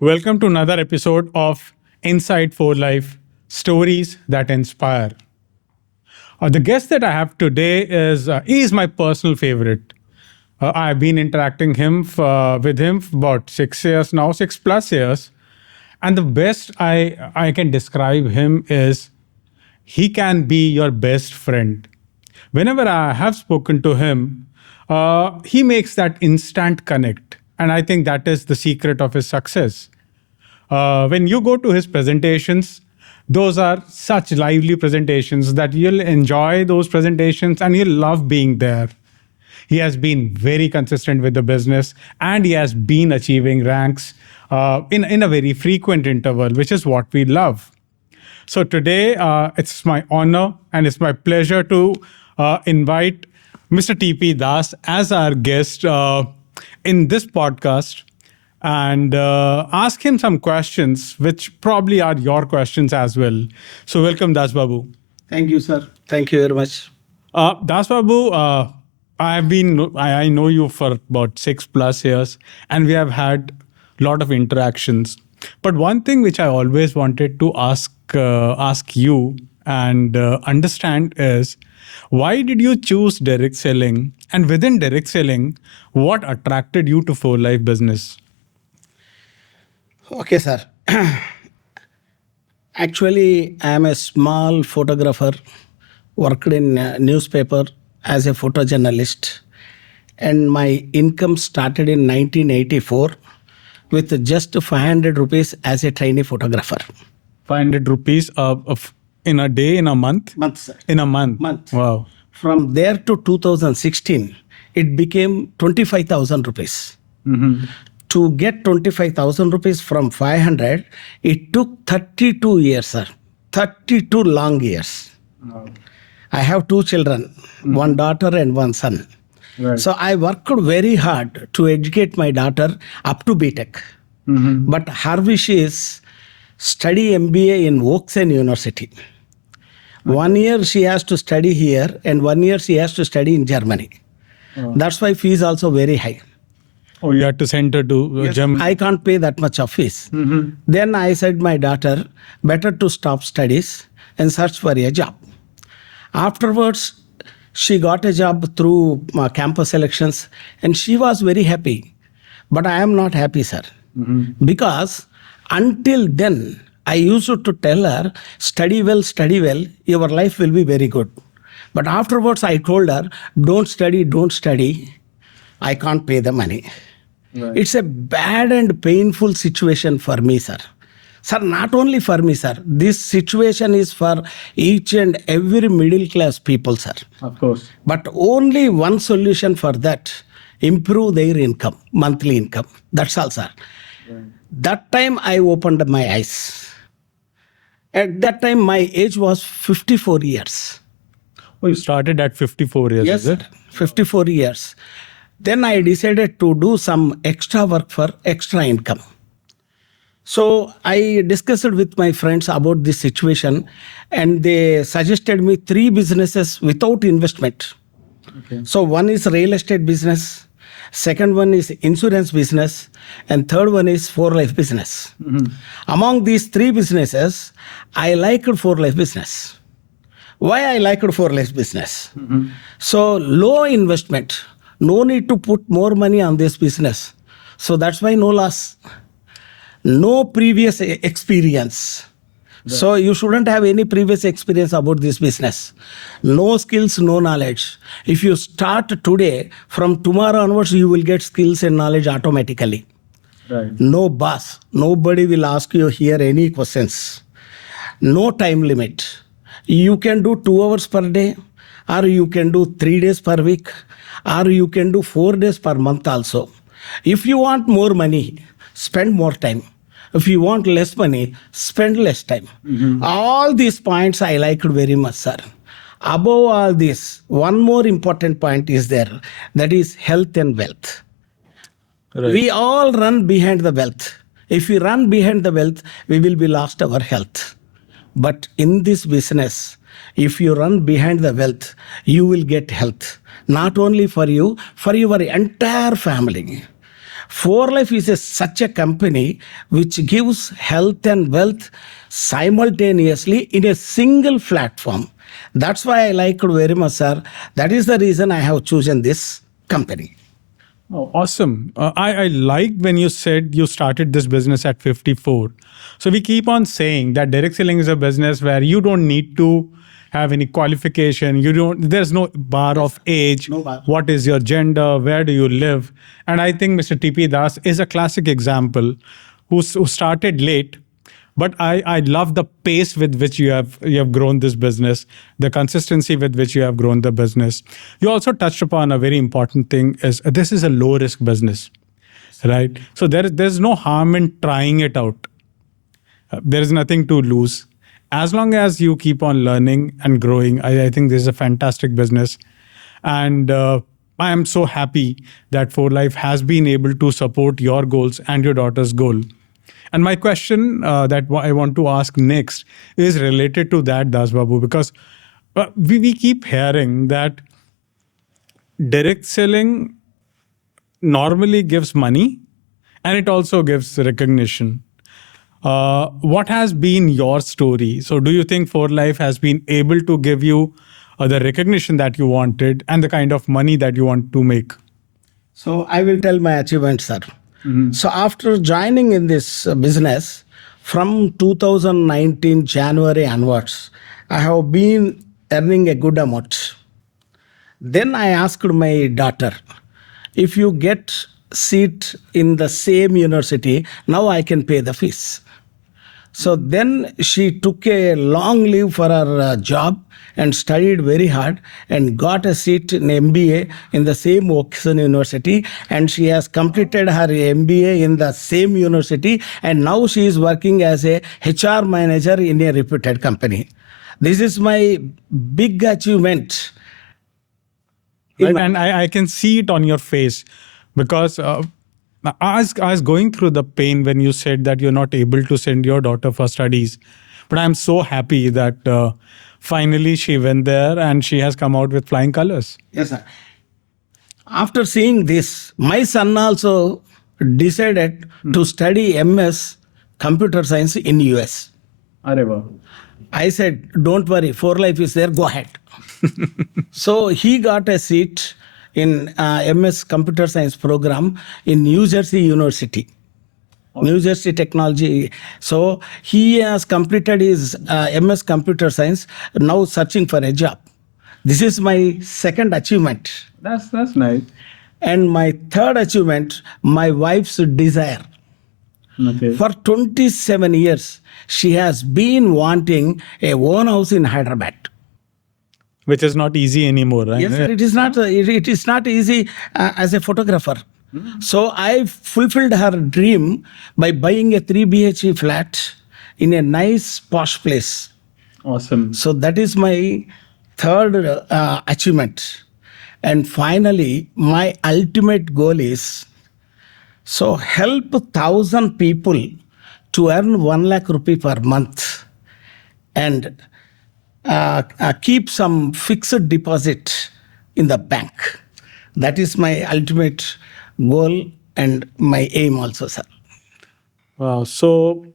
Welcome to another episode of Inside 4 Life Stories that Inspire. The guest that I have today he is my personal favorite. I've been interacting with him for about 6 years now, 6+ years. And the best I can describe him is he can be your best friend. Whenever I have spoken to him, he makes that instant connect. And I think that is the secret of his success. When you go to his presentations, those are such lively presentations that you'll enjoy those presentations and you'll love being there. He has been very consistent with the business and he has been achieving ranks in a very frequent interval, which is what we love. So today, it's my honor and it's my pleasure to invite Mr. T.P. Das as our guest in this podcast and ask him some questions, which probably are your questions as well. So welcome, Das Babu. Thank you, sir. Thank you very much. Das Babu, I know you for about 6+ years, and we have had a lot of interactions. But one thing which I always wanted to ask you and understand is, why did you choose direct selling? And within direct selling, what attracted you to 4Life business? Okay, sir. Actually, I am a small photographer, worked in a newspaper as a photojournalist. And my income started in 1984 with just 500 rupees as a trainee photographer. 500 rupees in a day, in a month? Month, sir. In a month? Month. Wow. From there to 2016, it became 25,000 rupees. Mm-hmm. To get 25,000 rupees from 500, it took 32 years, sir. 32 long years. Wow. I have 2 children, one daughter and one son. Right. So I worked very hard to educate my daughter up to B.Tech. Mm-hmm. But her wish is study MBA in Oxford University. 1 year she has to study here and 1 year she has to study in Germany. Oh. That's why fees also very high. Oh, you had to send her to Germany? I can't pay that much of fees. Mm-hmm. Then I said, my daughter, better to stop studies and search for a job. Afterwards, she got a job through campus selections and she was very happy. But I am not happy, sir. Mm-hmm. Because until then, I used to tell her, study well, your life will be very good. But afterwards, I told her, don't study. I can't pay the money. Right. It's a bad and painful situation for me, sir. Sir, not only for me, sir. This situation is for each and every middle class people, sir. Of course. But only one solution for that, improve their income, monthly income. That's all, sir. Right. That time I opened my eyes. At that time, my age was 54 years. Oh, you started at 54 years, Yes, is it? 54 years. Then I decided to do some extra work for extra income. So I discussed with my friends about this situation and they suggested me 3 businesses without investment. Okay. So one is real estate business, second one is insurance business, and third one is 4Life business. Mm-hmm. Among these 3 businesses, I liked 4Life business. Why I liked 4Life business? Mm-hmm. So low investment, no need to put more money on this business. So that's why no loss. No previous experience. Right. So you shouldn't have any previous experience about this business. No skills, no knowledge. If you start today, from tomorrow onwards, you will get skills and knowledge automatically. Right. No boss. Nobody will ask you here any questions. No time limit. You can do 2 hours per day, or you can do 3 days per week, or you can do 4 days per month also. If you want more money, spend more time. If you want less money, spend less time. Mm-hmm. All these points I liked very much, sir. Above all this, one more important point is there. That is health and wealth. Right. We all run behind the wealth. If we run behind the wealth, we will be lost our health. But in this business, if you run behind the wealth, you will get health. Not only for you, for your entire family. For Life is such a company which gives health and wealth simultaneously in a single platform. That's why I like it very much, sir. That is the reason I have chosen this company. Oh, awesome. I liked when you said you started this business at 54. So we keep on saying that direct selling is a business where you don't need to have any qualification. There's no bar of age. No bar. What is your gender? Where do you live? And I think Mr. TP Das is a classic example who started late. But I love the pace with which you have grown this business, the consistency with which you have grown the business. You also touched upon a very important thing: is this is a low risk business, right? So there's no harm in trying it out. There is nothing to lose as long as you keep on learning and growing. I think this is a fantastic business, and I am so happy that For Life has been able to support your goals and your daughter's goal. And my question that I want to ask next is related to that, Das Babu, because we keep hearing that direct selling normally gives money and it also gives recognition. What has been your story? So do you think For Life has been able to give you the recognition that you wanted and the kind of money that you want to make? So I will tell my achievements, sir. So after joining in this business, from 2019 January onwards, I have been earning a good amount. Then I asked my daughter, if you get seat in the same university, now I can pay the fees. So then she took a long leave for her job and studied very hard and got a seat in MBA in the same Oxford University, and she has completed her MBA in the same university, and now she is working as a HR manager in a reputed company. This is my big achievement. Right? And I can see it on your face because I was going through the pain when you said that you're not able to send your daughter for studies. But I'm so happy that finally she went there and she has come out with flying colors. Yes, sir. After seeing this, my son also decided to study MS Computer Science in US. I said, don't worry, For Life is there, go ahead. So he got a seat in MS Computer Science program in New Jersey University. New Jersey Technology. So he has completed his MS Computer Science, now searching for a job. This is my second achievement. That's nice. And my third achievement, my wife's desire. Okay. For 27 years, she has been wanting a own house in Hyderabad. Which is not easy anymore, right? Yes, sir, it is not. It is not easy as a photographer. So I fulfilled her dream by buying a 3 BHK flat in a nice posh place. Awesome. So that is my third achievement. And finally, my ultimate goal is so help 1,000 people to earn 1 lakh rupee per month and keep some fixed deposit in the bank. That is my ultimate goal and my aim also, sir. Wow. So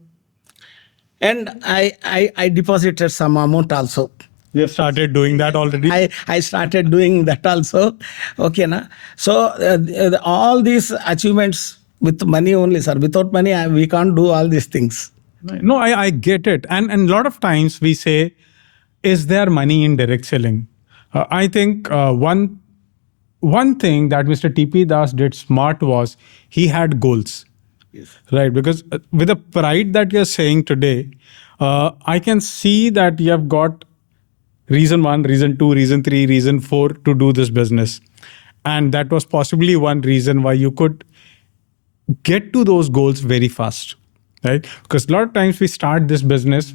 And I deposited some amount also. you have started doing that already? I started doing that also. Okay, na? So all these achievements with money only, sir. Without money, we can't do all these things. No, I get it. And a lot of times we say, is there money in direct selling? I think one thing that Mr. TP Das did smart was he had goals. Yes. Right, because with the pride that you're saying today, I can see that you have got reason 1, reason 2, reason 3, reason 4 to do this business. And that was possibly one reason why you could get to those goals very fast, right? Because a lot of times we start this business,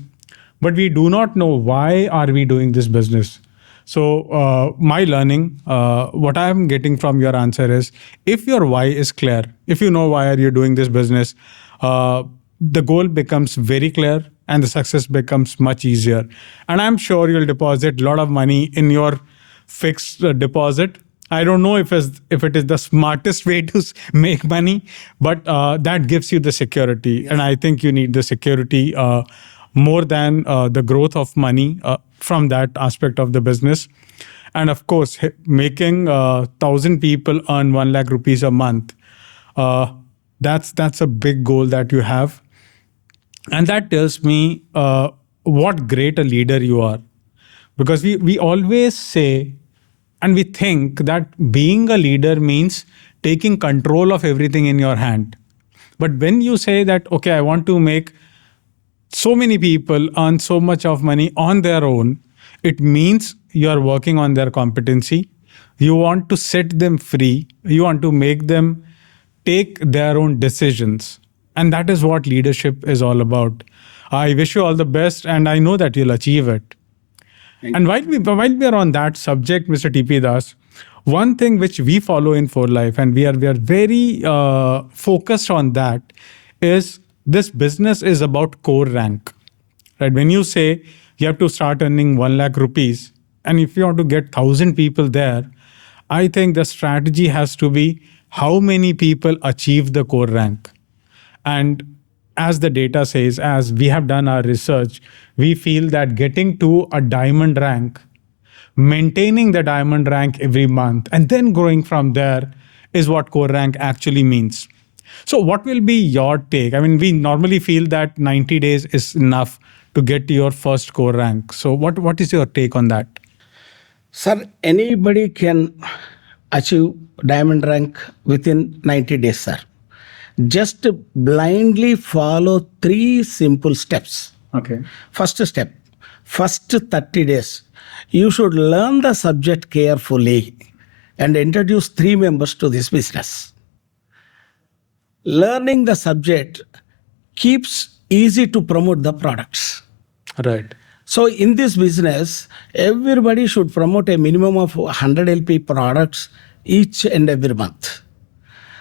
but we do not know why are we doing this business. So my learning, what I'm getting from your answer is, if your why is clear, if you know why are you doing this business, the goal becomes very clear and the success becomes much easier. And I'm sure you'll deposit a lot of money in your fixed deposit. I don't know if it is the smartest way to make money, but that gives you the security. Yes. And I think you need the security more than the growth of money from that aspect of the business. And of course, making 1,000 people earn 1 lakh rupees a month, that's a big goal that you have. And that tells me what great a leader you are. Because we always say and we think that being a leader means taking control of everything in your hand. But when you say that, okay, I want to make so many people earn so much of money on their own, it means you are working on their competency. You want to set them free. You want to make them take their own decisions. And that is what leadership is all about. I wish you all the best, and I know that you'll achieve it. And while we are on that subject, Mr. TP Das, one thing which we follow in For Life, and we are very focused on that, is this business is about core rank. Right? When you say you have to start earning 1 lakh rupees, and if you want to get 1,000 people there, I think the strategy has to be how many people achieve the core rank. And as the data says, as we have done our research, we feel that getting to a diamond rank, maintaining the diamond rank every month, and then growing from there is what core rank actually means. So what will be your take? I mean, we normally feel that 90 days is enough to get to your first core rank. So what is your take on that? Sir, anybody can achieve diamond rank within 90 days, sir. Just blindly follow 3 simple steps. Okay. First step, first 30 days, you should learn the subject carefully and introduce 3 members to this business. Learning the subject keeps easy to promote the products. Right. So in this business, everybody should promote a minimum of 100 LP products each and every month.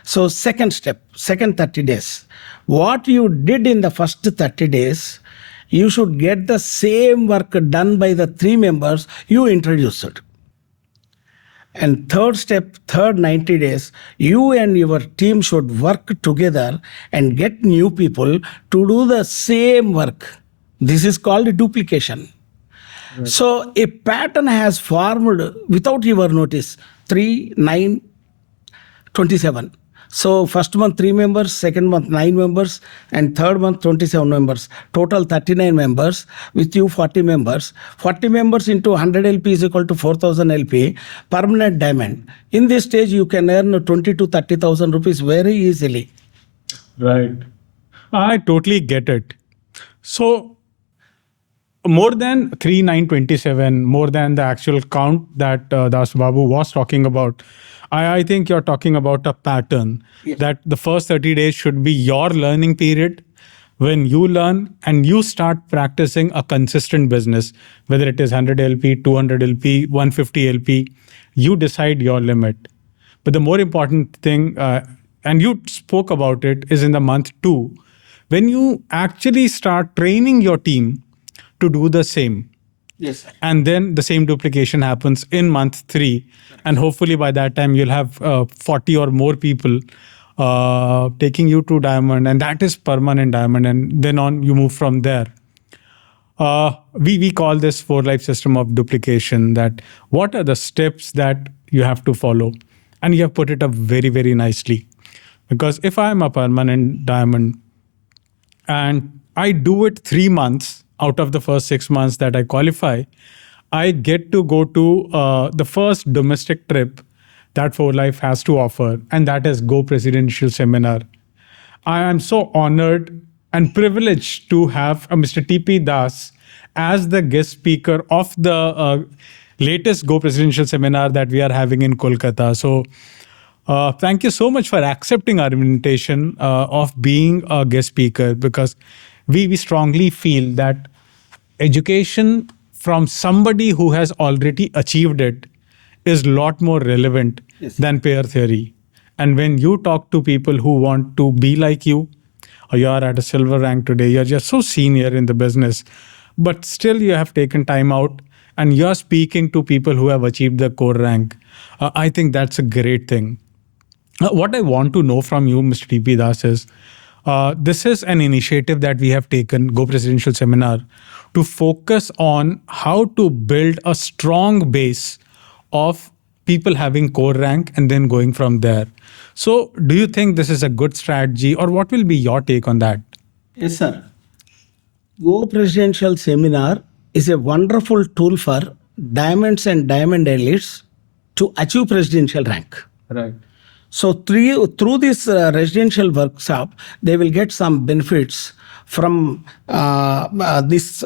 So second step, second 30 days, what you did in the first 30 days, you should get the same work done by the 3 members you introduced. And third step, third 90 days, you and your team should work together and get new people to do the same work. This is called duplication. Right. So a pattern has formed without your notice, 3, 9, 27. So first month 3 members, second month 9 members, and third month 27 members. Total 39 members, with you 40 members. 40 members into 100 LP is equal to 4,000 LP, permanent diamond. In this stage, you can earn 20 to 30,000 rupees very easily. Right. I totally get it. So more than 3, 9, 27, more than the actual count that Das Babu was talking about, I think you're talking about a pattern. Yes. That the first 30 days should be your learning period when you learn and you start practicing a consistent business, whether it is 100 LP, 200 LP, 150 LP, you decide your limit. But the more important thing, and you spoke about it, is in the month 2, when you actually start training your team to do the same. Yes, sir. And then the same duplication happens in month 3. And hopefully by that time, you'll have 40 or more people taking you to diamond. And that is permanent diamond. And then on, you move from there. We call this 4 life system of duplication, that what are the steps that you have to follow? And you have put it up very, very nicely. Because if I'm a permanent diamond and I do it 3 months out of the first 6 months that I qualify, I get to go to the first domestic trip that 4 Life has to offer, and that is Go Presidential Seminar. I am so honored and privileged to have Mr. TP Das as the guest speaker of the latest Go Presidential Seminar that we are having in Kolkata. So thank you so much for accepting our invitation of being a guest speaker, because we strongly feel that education from somebody who has already achieved it is a lot more relevant. Yes. Than pair theory. And when you talk to people who want to be like you, or you're at a silver rank today, you're just so senior in the business, but still you have taken time out and you're speaking to people who have achieved the core rank. I think that's a great thing. What I want to know from you, Mr. TP Das, is this is an initiative that we have taken, Go Presidential Seminar, to focus on how to build a strong base of people having core rank and then going from there. So, do you think this is a good strategy, or what will be your take on that? Yes, sir. Go Presidential Seminar is a wonderful tool for diamonds and diamond elites to achieve presidential rank. Right. So through this residential workshop, they will get some benefits from this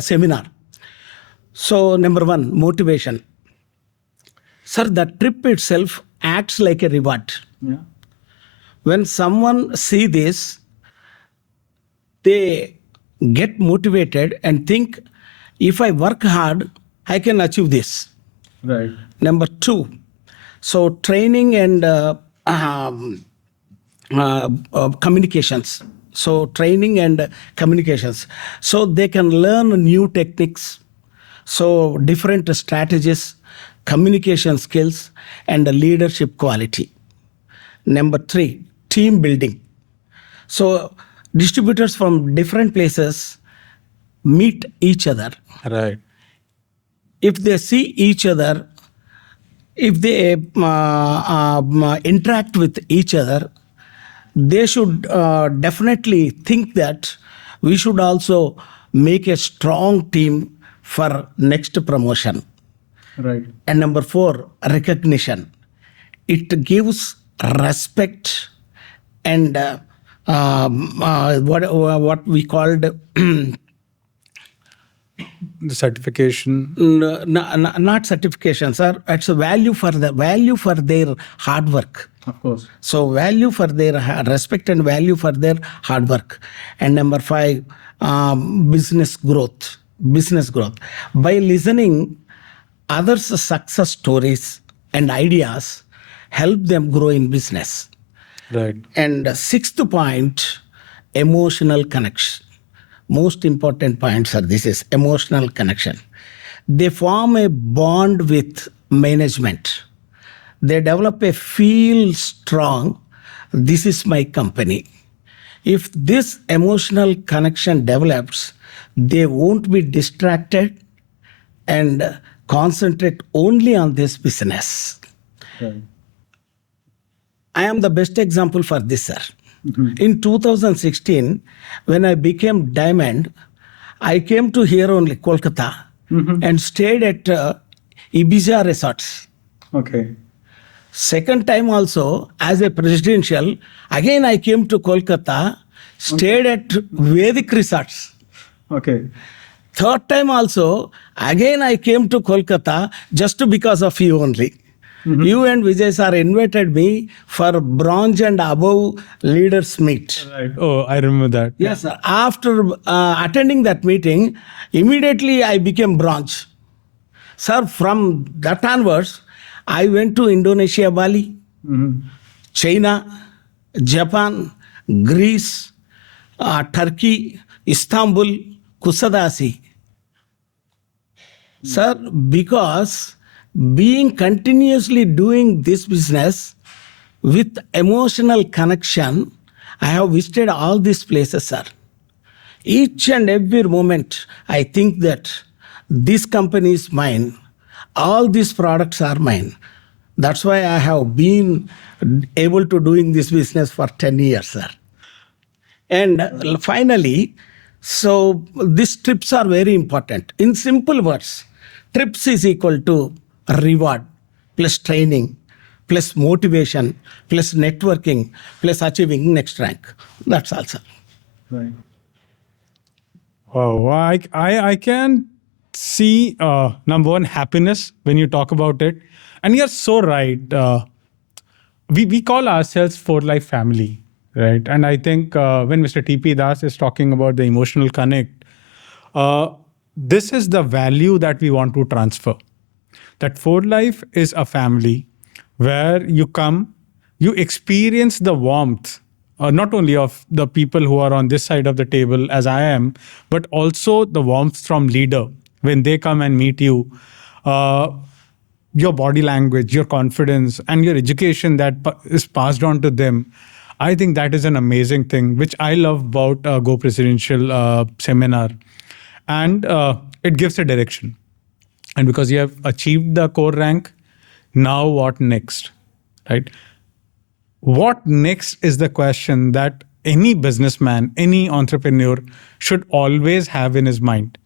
seminar. So number one, motivation. Sir, the trip itself acts like a reward. Yeah. When someone see this, they get motivated and think, if I work hard, I can achieve this. Right. Number two, so training and communications. So training and communications. So they can learn new techniques, so different strategies, communication skills, and leadership quality. Number three, team building. So distributors from different places meet each other. Right. If they see each other, if they interact with each other, they should definitely think that we should also make a strong team for next promotion. Right. And number four, recognition. It gives respect and what we called The certification. not certification, sir. It's a value for their hard work. Of course. So value for their respect and value for their hard work. And number five, business growth. Business growth. By listening others' success stories and ideas, help them grow in business. Right. And sixth point, emotional connection. Most important points are this is emotional connection. They form a bond with management. They develop a feel strong, this is my company. If this emotional connection develops, they won't be distracted and concentrate only on this business. Right. I am the best example for this, sir. In 2016, when I became diamond, I came to here only, Kolkata, and stayed at Ibiza resorts. Okay. Second time also, as a presidential, again I came to Kolkata, stayed at Vedic resorts. Okay. Third time also, again I came to Kolkata just because of you only. You and Vijay sir invited me for bronze and above leaders meet. Right. Oh, I remember that. Yes, sir. After attending that meeting, immediately I became bronze. Sir, from that onwards, I went to Indonesia, Bali, China, Japan, Greece, Turkey, Istanbul, Kusadasi. Sir, because being continuously doing this business with emotional connection, I have visited all these places, sir. Each and every moment, I think that this company is mine. All these products are mine. That's why I have been able to doing this business for 10 years, sir. And finally, so these trips are very important. In simple words, trips is equal to reward plus training plus motivation plus networking plus achieving next rank. That's all, sir. Right. Wow. I can see number one, happiness when you talk about it. And you're so right. We call ourselves For Life Family, right? And I think when Mr. TP Das is talking about the emotional connect, this is the value that we want to transfer. That For Life is a family where you come, you experience the warmth not only of the people who are on this side of the table as I am, but also the warmth from leader when they come and meet you. Your body language, your confidence, and your education that is passed on to them. I think that is an amazing thing, which I love about Go Presidential seminar. And it gives a direction. And because you have achieved the core rank, now what next, right? What next is the question that any businessman, any entrepreneur should always have in his mind.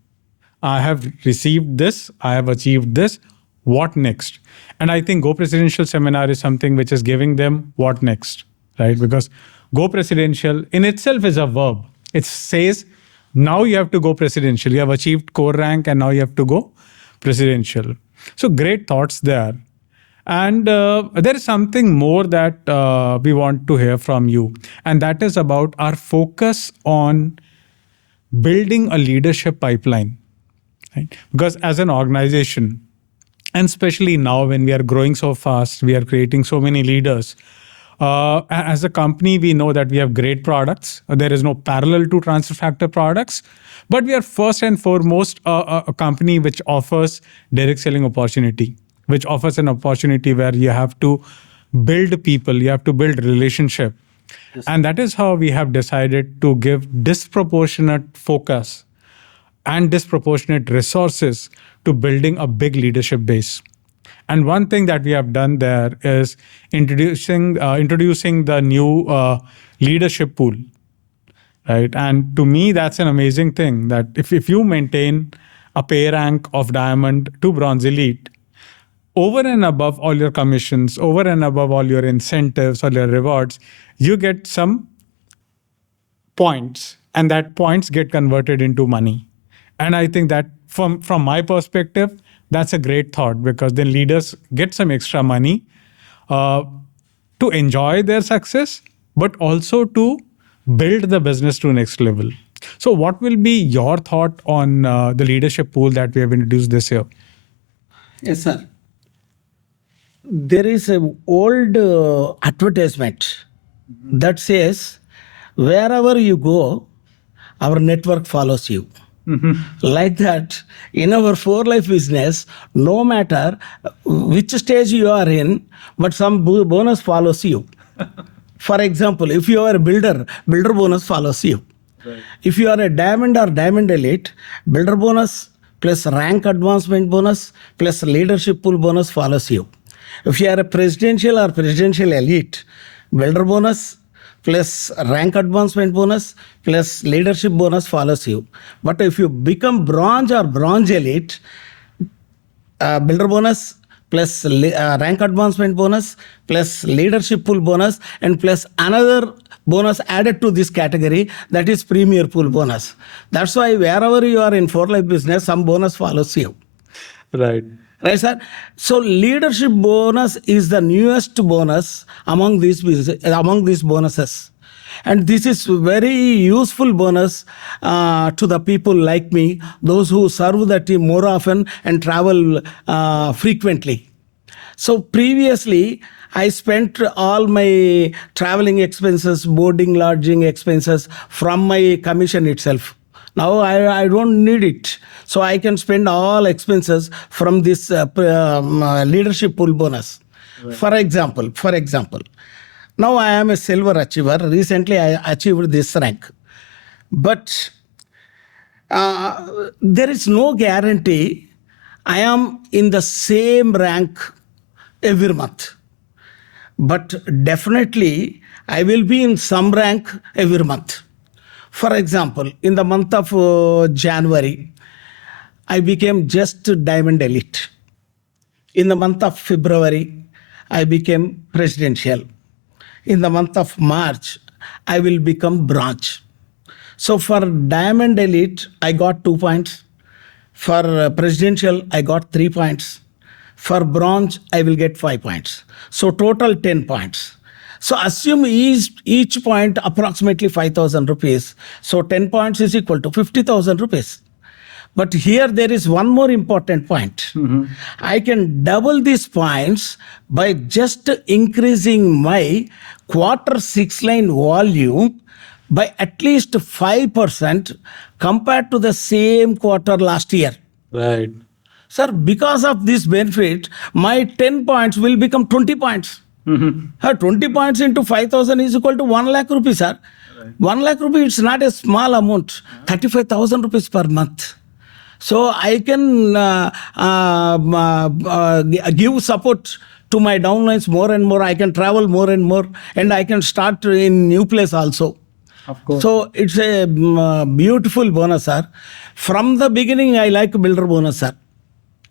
I have received this, I have achieved this, what next? And I think Go Presidential seminar is something which is giving them what next, right? Because Go Presidential in itself is a verb. It says, now you have to go presidential. You have achieved core rank and now you have to go presidential. So great thoughts there. And there is something more that we want to hear from you. And that is about our focus on building a leadership pipeline. Right? Because as an organization, and especially now when we are growing so fast, we are creating so many leaders. As a company, we know that we have great products. There is no parallel to transfer factor products. But we are first and foremost a company which offers direct selling opportunity, which offers an opportunity where you have to build people, you have to build relationship. Yes. And that is how we have decided to give disproportionate focus and disproportionate resources to building a big leadership base. And one thing that we have done there is introducing the new leadership pool, right? And to me, that's an amazing thing that if you maintain a pay rank of diamond to bronze elite, over and above all your commissions, over and above all your incentives or your rewards, you get some points, and that points get converted into money. And I think that from my perspective, that's a great thought, because then leaders get some extra money to enjoy their success, but also to build the business to next level. So what will be your thought on the leadership pool that we have introduced this year? Yes, sir. There is an old advertisement that says, wherever you go, our network follows you. Mm-hmm. Like that, in our 4Life business, no matter which stage you are in, but some bonus follows you. For example, if you are a builder bonus follows you. Right. If you are a diamond or diamond elite, builder bonus plus rank advancement bonus plus leadership pool bonus follows you. If you are a presidential or presidential elite, builder bonus plus rank advancement bonus plus leadership bonus follows you. But if you become bronze or bronze elite, builder bonus plus rank advancement bonus plus leadership pool bonus and plus another bonus added to this category, that is premier pool bonus. That's why wherever you are in 4Life business, some bonus follows you. Right. Right, sir? So leadership bonus is the newest bonus among these bonuses. And this is very useful bonus to the people like me, those who serve the team more often and travel frequently. So previously, I spent all my traveling expenses, boarding, lodging expenses from my commission itself. Now I don't need it. So I can spend all expenses from this leadership pool bonus. Right. For example, now I am a silver achiever. Recently I achieved this rank. But there is no guarantee I am in the same rank every month. But definitely I will be in some rank every month. For example, in the month of January, I became just diamond elite. In the month of February, I became presidential. In the month of March, I will become bronze. So for diamond elite, I got 2 points. For presidential, I got 3 points. For bronze, I will get 5 points. So total 10 points. So assume each point approximately 5,000 rupees. So 10 points is equal to 50,000 rupees. But here there is one more important point. Mm-hmm. I can double these points by just increasing my quarter 6 line volume by at least 5% compared to the same quarter last year. Right. Sir, because of this benefit, my 10 points will become 20 points. 20 points into 5,000 is equal to 1 lakh rupees, sir. 1 lakh rupees, it's not a small amount. 35,000 rupees per month. So I can give support to my downlines more and more. I can travel more and more, and I can start in new place also. Of course. So it's a beautiful bonus, sir. From the beginning, I like builder bonus, sir.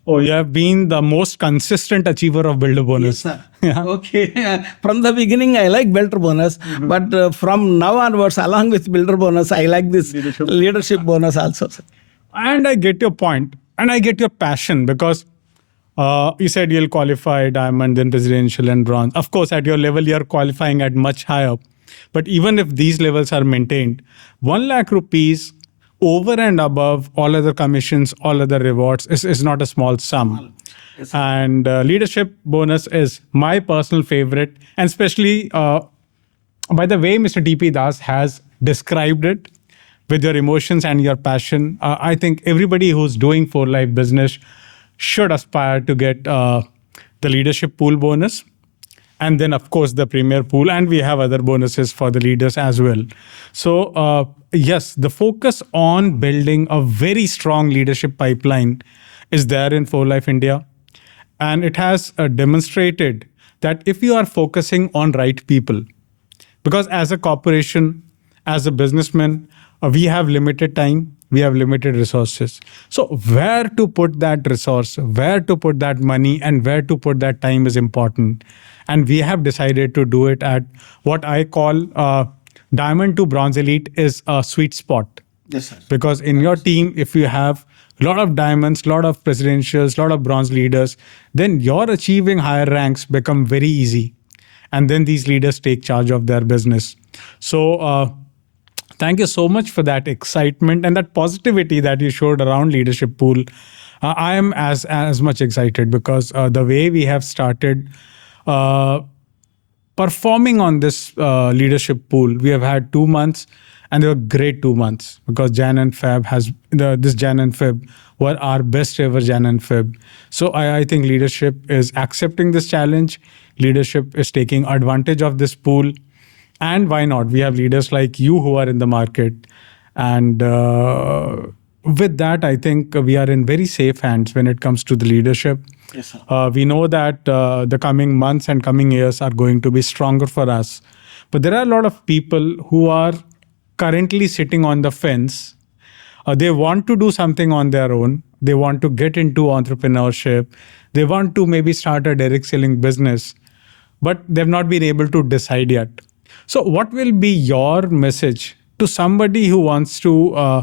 Oh, you have been the most consistent achiever of builder bonus. Yes, sir. Yeah. Okay. From the beginning, I like builder bonus, but from now onwards, along with builder bonus, I like this leadership bonus also, sir. And I get your point, and I get your passion, because you said you'll qualify diamond, then presidential and bronze. Of course, at your level, you're qualifying at much higher. But even if these levels are maintained, 1 lakh rupees over and above all other commissions, all other rewards is not a small sum. Yes, And leadership bonus is my personal favorite. And especially by the way Mr. TP Das has described it, with your emotions and your passion, I think everybody who's doing for life business should aspire to get the leadership pool bonus. And then, of course, the premier pool. And we have other bonuses for the leaders as well. So, yes, the focus on building a very strong leadership pipeline is there in For Life India. And it has demonstrated that if you are focusing on right people, because as a corporation, as a businessman, we have limited time, we have limited resources. So where to put that resource, where to put that money, and where to put that time is important. And we have decided to do it at what I call diamond to bronze elite is a sweet spot. Yes, sir. Because in your team, if you have a lot of diamonds, a lot of presidentials, a lot of bronze leaders, then your achieving higher ranks become very easy. And then these leaders take charge of their business. So thank you so much for that excitement and that positivity that you showed around leadership pool. I am as much excited because the way we have started performing on this leadership pool, we have had 2 months, and they were great 2 months, because Jan and Feb this Jan and Feb were our best ever Jan and Feb. So I think leadership is accepting this challenge. Leadership is taking advantage of this pool. And why not? We have leaders like you who are in the market. And with that, I think we are in very safe hands when it comes to the leadership. Yes, sir. We know that the coming months and coming years are going to be stronger for us. But there are a lot of people who are currently sitting on the fence. They want to do something on their own. They want to get into entrepreneurship. They want to maybe start a direct selling business, but they've not been able to decide yet. So what will be your message to somebody who wants to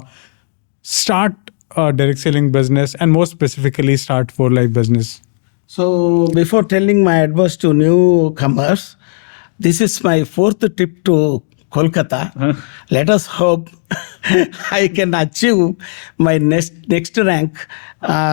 start a direct selling business, and more specifically start For Life business? So before telling my advice to newcomers, this is my 4th trip to Kolkata. Let us hope I can achieve my next rank,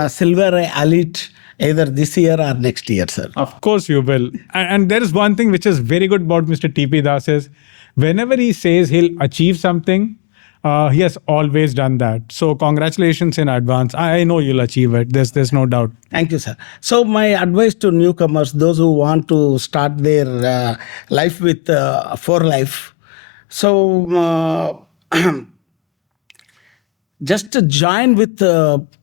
silver elite, either this year or next year, sir. Of course you will. And there is one thing which is very good about Mr. TP Das is whenever he says he'll achieve something, he has always done that. So congratulations in advance. I know you'll achieve it. There's no doubt. Thank you, sir. So my advice to newcomers, those who want to start their life with For Life. So just join with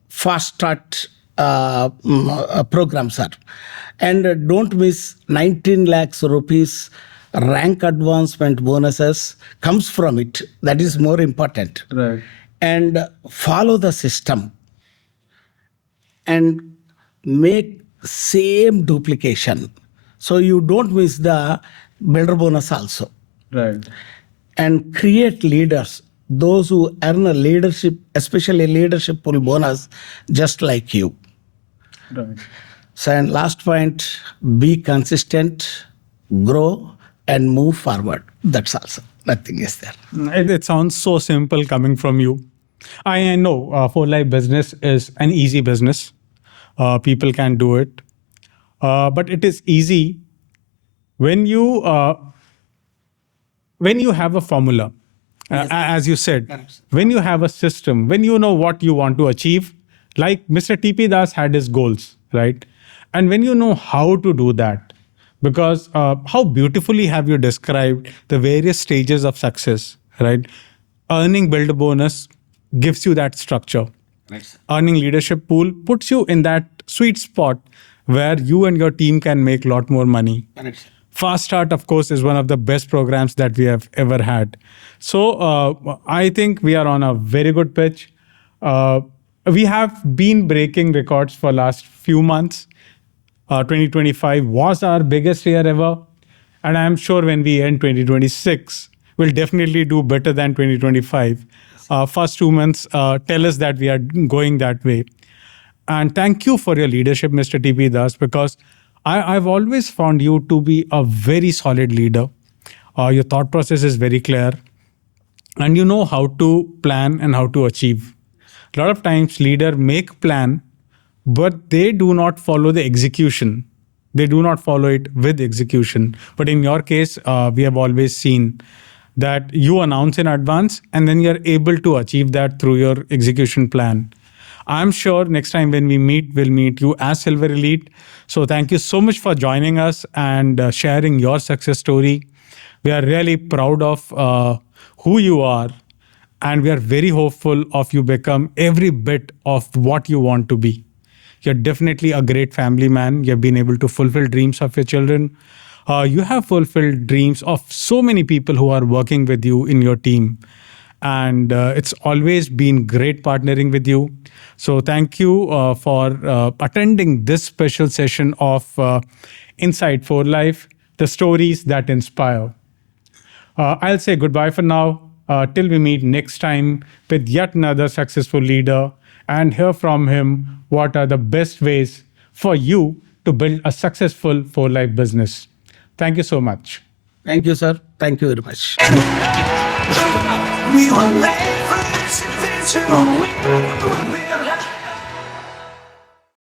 Fast Start program, sir. And don't miss 19 lakhs rupees rank advancement bonuses comes from it. That is more important. Right. And follow the system and make same duplication. So you don't miss the builder bonus also. Right. And create leaders, those who earn a leadership, especially leadership pool bonus, just like you. Right. So, and last point, be consistent, grow, and move forward. That's also nothing is there. It sounds so simple coming from you. I know For Life business is an easy business. People can do it. But it is easy when you when you have a formula, as you said, when you have a system, when you know what you want to achieve, like Mr. TP Das had his goals, right? And when you know how to do that, because how beautifully have you described the various stages of success, right? Earning builder bonus gives you that structure. Earning leadership pool puts you in that sweet spot where you and your team can make a lot more money. Fast Start, of course, is one of the best programs that we have ever had. So I think we are on a very good pitch. We have been breaking records for last few months. 2025 was our biggest year ever. And I'm sure when we end 2026, we'll definitely do better than 2025. First 2 months tell us that we are going that way. And thank you for your leadership, Mr. TP Das, because I've always found you to be a very solid leader. Your thought process is very clear, and you know how to plan and how to achieve. A lot of times, leaders make plan, but they do not follow the execution. They do not follow it with execution. But in your case, we have always seen that you announce in advance, and then you're able to achieve that through your execution plan. I'm sure next time when we meet, we'll meet you as Silver Elite. So thank you so much for joining us and sharing your success story. We are really proud of who you are, and we are very hopeful of you become every bit of what you want to be. You're definitely a great family man. You've been able to fulfill dreams of your children. You have fulfilled dreams of so many people who are working with you in your team. And it's always been great partnering with you. So thank you for attending this special session of Inside for Life, the stories that inspire. I'll say goodbye for now, till we meet next time with yet another successful leader and hear from him what are the best ways for you to build a successful for life business. Thank you so much. Thank you, sir. Thank you very much. We were made for this adventure. We were